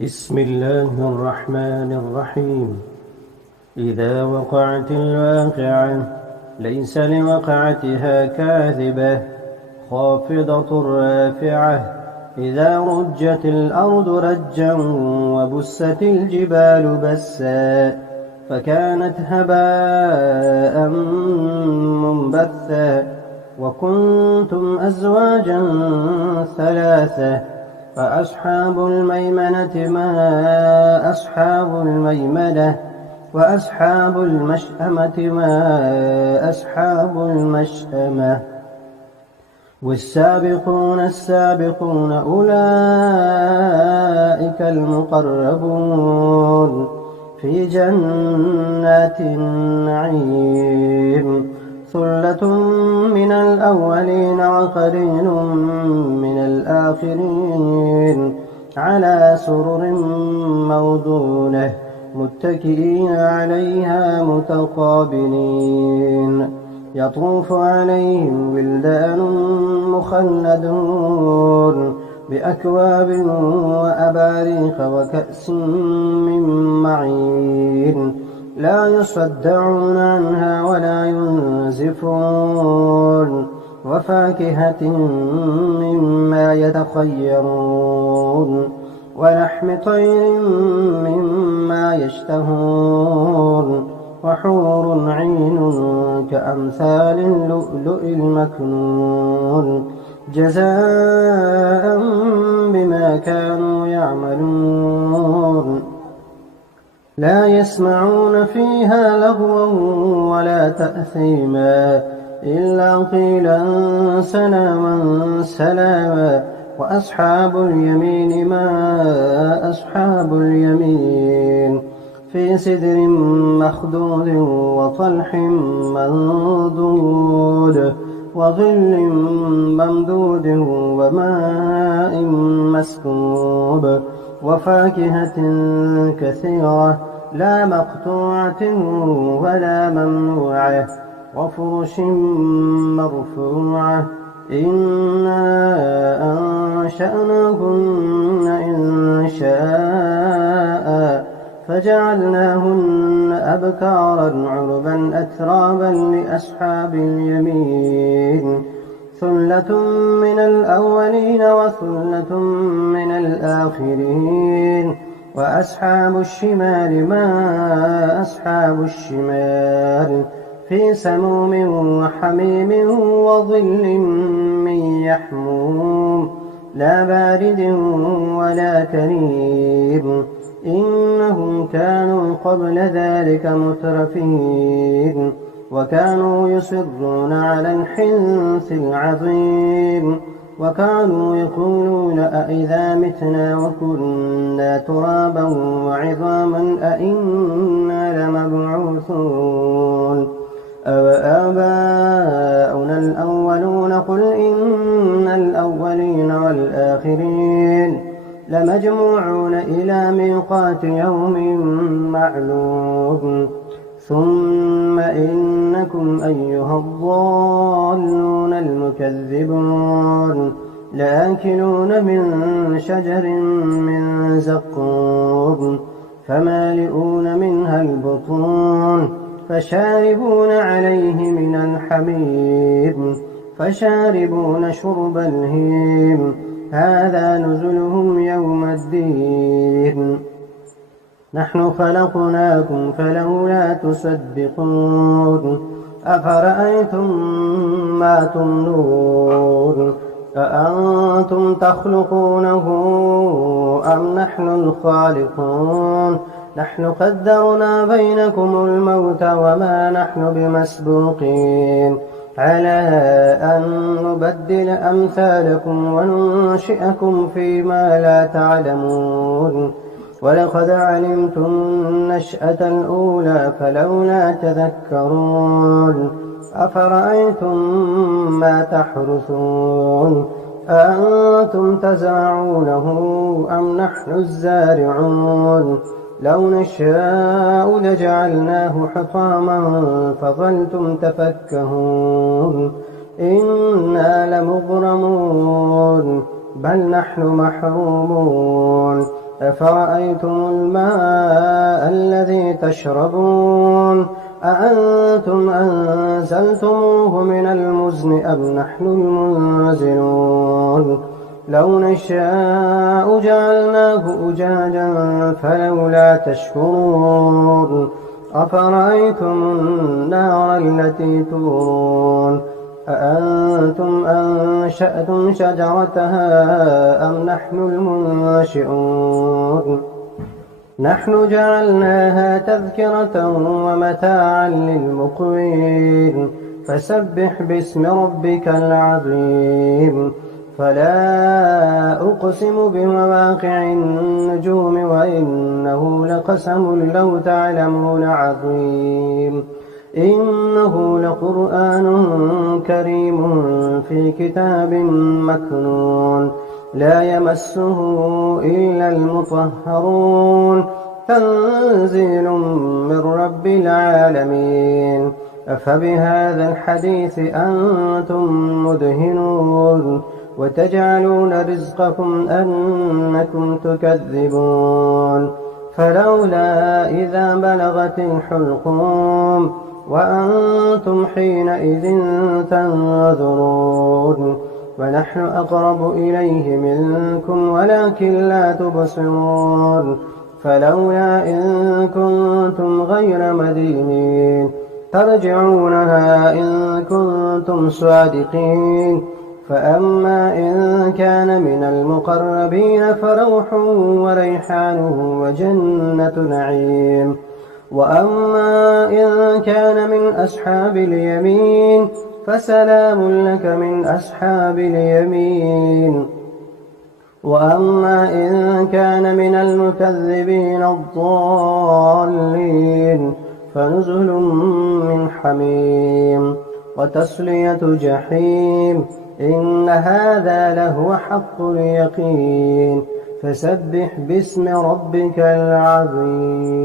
بسم الله الرحمن الرحيم. إذا وقعت الواقعة ليس لوقعتها كاذبة خافضة رافعة. إذا رجت الأرض رجا وبست الجبال بسا فكانت هباء منبثا وكنتم أزواجا ثلاثة فأصحاب الميمنة ما أصحاب الميمنة وأصحاب المشأمة ما أصحاب المشأمة. والسابقون السابقون أولئك المقربون في جنات النعيم. ثلة من الأولين وقليل من الآخرين على سرر موضونة متكئين عليها متقابلين. يطوف عليهم ولدان مخلدون بأكواب وأباريق وكأس من معين لا يصدعون عنها ولا ينزفون. وفاكهة مما يتخيرون ولحم طير مما يشتهون. وحور عين كأمثال اللؤلؤ المكنون جزاء بما كانوا يعملون. لا يسمعون فيها لغوا ولا تأثيما إلا قيلا سلاما سلاما. وأصحاب اليمين ما أصحاب اليمين في سدر مخضود وطلح منضود وظل ممدود وماء مسكوب. وفاكهة كثيرة لا مقطوعة ولا ممنوعة وفرش مرفوعة. إنا أنشأناهن إنشاء فجعلناهن أبكارا عربا أترابا لأصحاب اليمين. ثلة من الأولين وثلة من الآخرين. وأصحاب الشمال ما أصحاب الشمال في سموم وحميم وظل من يحموم لا بارد ولا كريم. إنهم كانوا قبل ذلك مترفين وكانوا يصرون على الحنث العظيم. وكانوا يقولون أئذا متنا وكنا ترابا وعظاما أئنا لمبعوثون أوآباؤنا الأولون قل إن الأولين والآخرين لمجموعون إلى ميقات يوم معلوم. ثم إنكم أيها الضالون المكذبون لآكلون من شجر من زقوم فمالئون منها البطون فشاربون عليه من الحميم فشاربون شرب الهيم هذا نزلهم يوم الدين. نحن خلقناكم فلولا تصدقون. أفرأيتم ما تمنون أأنتم تخلقونه أم نحن الخالقون. نحن قدرنا بينكم الموت وما نحن بمسبوقين على أن نبدل أمثالكم وننشئكم فيما لا تعلمون. ولقد علمتم النشأة الأولى فلولا تذكرون. أفرأيتم ما تحرثون أأنتم تزرعونه أم نحن الزارعون. لو نشاء لجعلناه حطاما فظلتم تفكهون. إنا لمغرمون بل نحن محرومون أفرأيتم الماء الذي تشربون أأنتم أنزلتموه من المزن أم نحن المنزلون لو نشاء جعلناه أجاجا فلولا تشكرون أفرأيتم النار التي تورون أأنتم أنشأتم شجرتها أم نحن المنشئون نحن جعلناها تذكرة ومتاعا للمقوين فسبح باسم ربك العظيم فلا أقسم بمواقع النجوم وإنه لقسم لو تعلمون عظيم إنه لقرآن كريم في كتاب مكنون لا يمسه إلا المطهرون تنزيل من رب العالمين أفبهذا الحديث أنتم مدهنون وتجعلون رزقكم أنكم تكذبون فلولا إذا بلغت الحلقوم وأنتم حينئذ تنظرون ونحن أقرب إليه منكم ولكن لا تبصرون فلولا إن كنتم غير مدينين ترجعونها إن كنتم صادقين فأما إن كان من المقربين فروح وريحان وجنة نعيم وأما إن كان من أصحاب اليمين فسلام لك من أصحاب اليمين وأما إن كان من المكذبين الضالين فنزل من حميم وتصلية جحيم إن هذا لهو حق اليقين فسبح باسم ربك العظيم